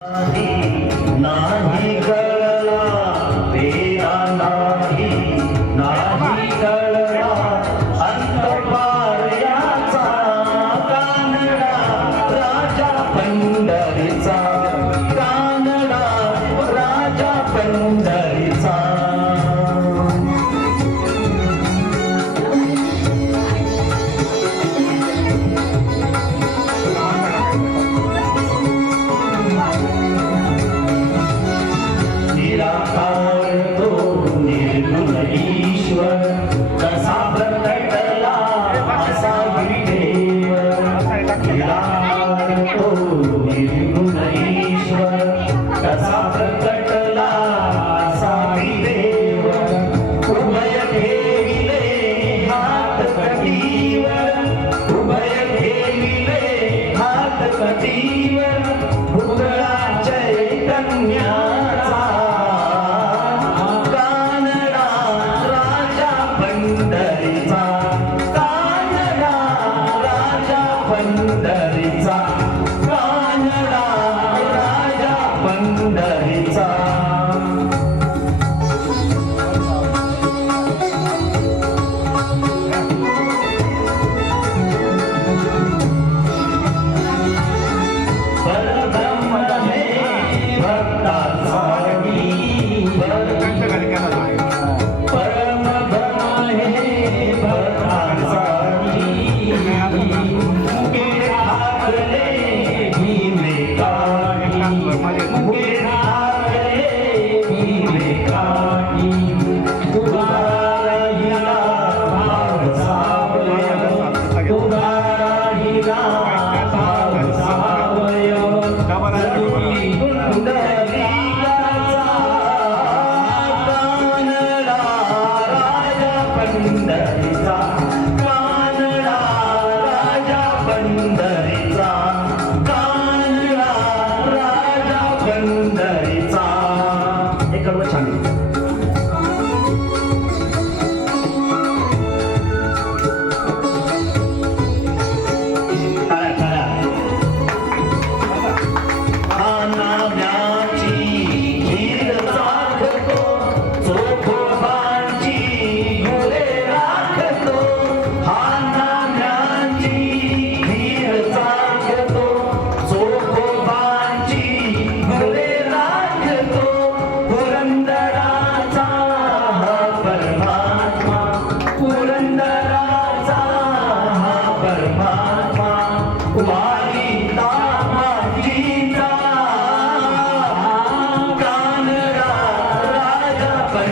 नाही कळला तेरा नाही नाही कळला अंतपार याचा कानडा राजा पंढरीचा कानडा राजा पंढरीचा कसा प्रकटला असा गिरिदेव तो निर्गुण ईश्वर कसा प्रकटला असा गिरिदेव उभय ठेविले हात कटीवर उभय ठेविले हात कटीवर भुगळा चैतन्याचा पंढरीचा कानडा राजा पंढरीचा कानडा राजा पंढरीचा परब्रह्म हे भक्तासाठी पंढरीचा कानडा राजा पंढरीचा कानडा राजा पंढरीचा हे कडवं छान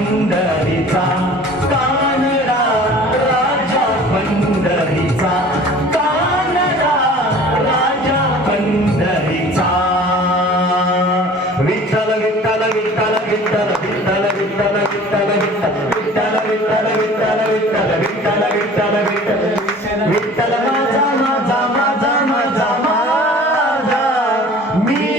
पंढरीचा कानडा राजा पंढरीचा कानडा राजा पंढरीचा विठ्ठल विठ्ठल विठ्ठल विठ्ठल विठ्ठल विठ्ठल विठ्ठल विठ्ठल विठ्ठल विठ्ठल विठ्ठल विठ्ठल विठ्ठल विठ्ठल विठ्ठल माझा माझा माझा माझा माझा मी